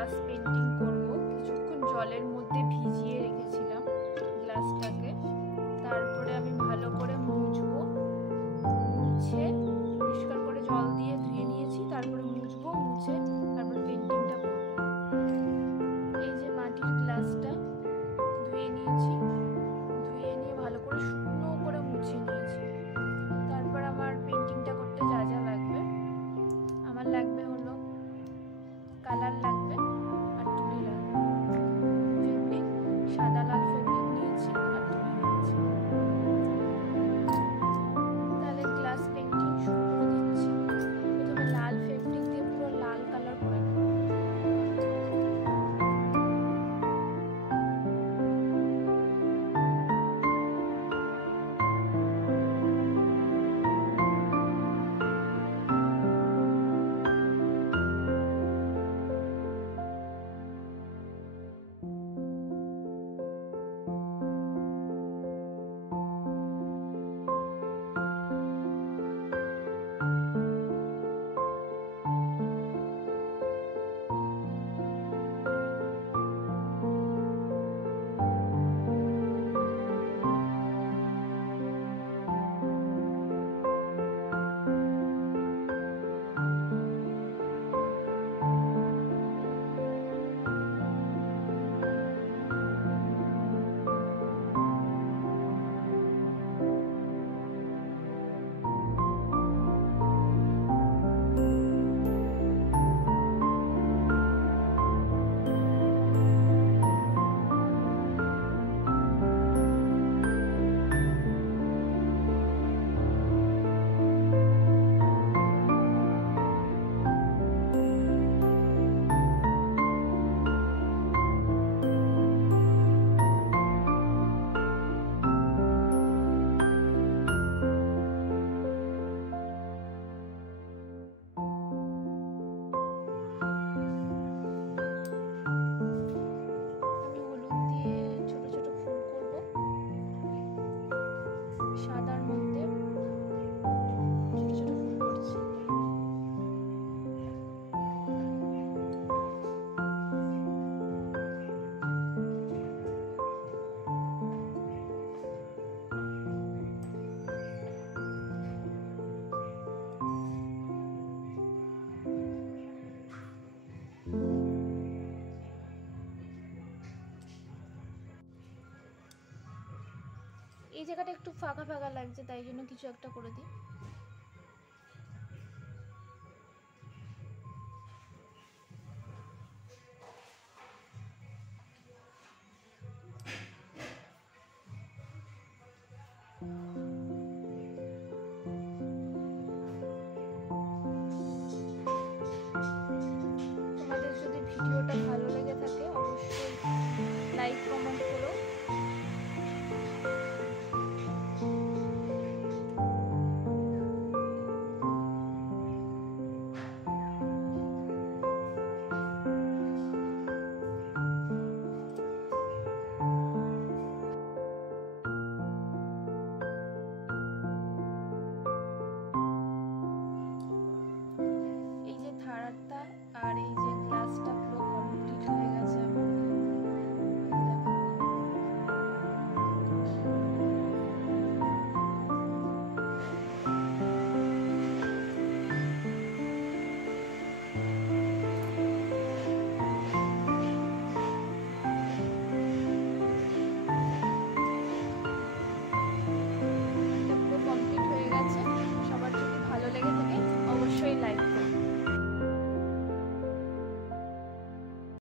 Glass painting করব। কিছুক্ষণ জলের মধ্যে ভিজিয়ে রেখেছিলাম গ্লাসটাকে, তারপরে আমি ভালো করে মুছবো, মুছে পরিষ্কার করে জল দিয়ে ধুয়ে নিয়েছি, তারপরে মুছবো, মুছে তারপরে পেন্টিংটা করব। এই যে মাটির গ্লাসটা ধুয়ে নিয়েছি, ধুয়ে নিয়ে ভালো করে শুকনো করে মুছে নিয়েছি। তারপর আমার পেন্টিংটা করতে যা যা লাগবে, আমার লাগবে হলো কালার লাগবে আর তুলি লাগবে, ফেব্রিক, সাদা লাল ফেব্রিক নিয়েছি আর তুলি নিয়েছি। তাহলে গ্লাস পেন্টিং শুরু করে দিচ্ছি। প্রথমে লাল ফেব্রিক দিয়ে পুরো লাল কালার করে নেব। সাদার মধ্যে ছোট ছোট ফুল করছি। এই জায়গাটা একটু ফাঁকা ফাঁকা লাগছে, তাই জন্য কিছু একটা করে দিই।